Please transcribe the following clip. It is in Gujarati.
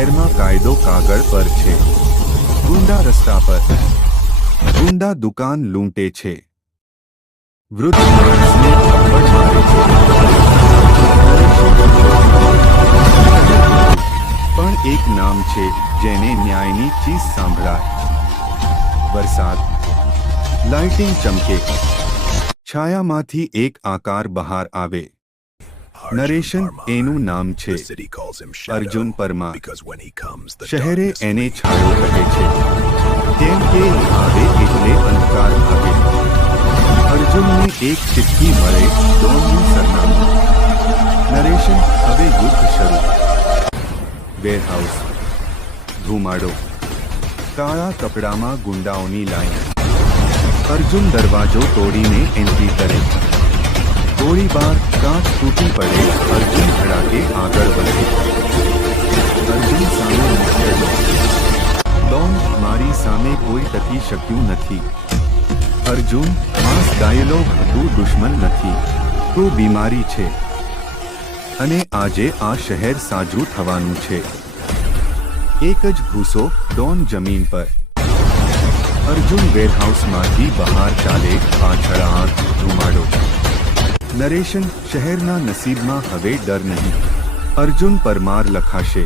શહેરમાં કાયદો કાગળ પર છે, ગુંડા રસ્તા પર, ગુંડા દુકાન લૂંટે છે, વૃદ્ધ માણસને થપ્પડ મારે છે, પણ એક નામ છે જેને ન્યાયની ચીસ સાંભળાય. વરસાદ, લાઇટિંગ ચમકે, છાયામાંથી એક આકાર બહાર આવે. નરેશન, એનું નામ છે અર્જુન પરમાર. શહેરે એને છાયો કહે છે, કેમ કે આવે એટલે અંધકાર ભાગે. અર્જુનને એક ચિઠ્ઠી મળે, ડોનનું સરનામું. નરેશન, હવે યુદ્ધ શરૂ. વેરહાઉસ, ધુમાડો, કાળા કપડામાં ગુંડાઓની લાઈન. અર્જુન દરવાજો તોડીને એન્ટ્રી કરે. ગોળીબાર, કાચ તૂટી પડે. અર્જુન ધડાકે આગળ વધે. અર્જુન સામે મુશ્કેલી. ડોન, મારી સામે કોઈ ટકી શક્યું નથી. અર્જુન, માસ ડાયલોગ હતું, દુશ્મન નથી, તો બીમારી છે. અને આજે આ શહેર સાજું થવાનું છે. એક જ ઘૂસો, ડોન જમીન પર. અર્જુન વેરહાઉસમાંથી બહાર ચાલે, પાછળ આગ, ધુમાડો. નરેશન, શહેરના નસીબમાં હવે ડર નહીં. અર્જુન પરમાર લખાશે.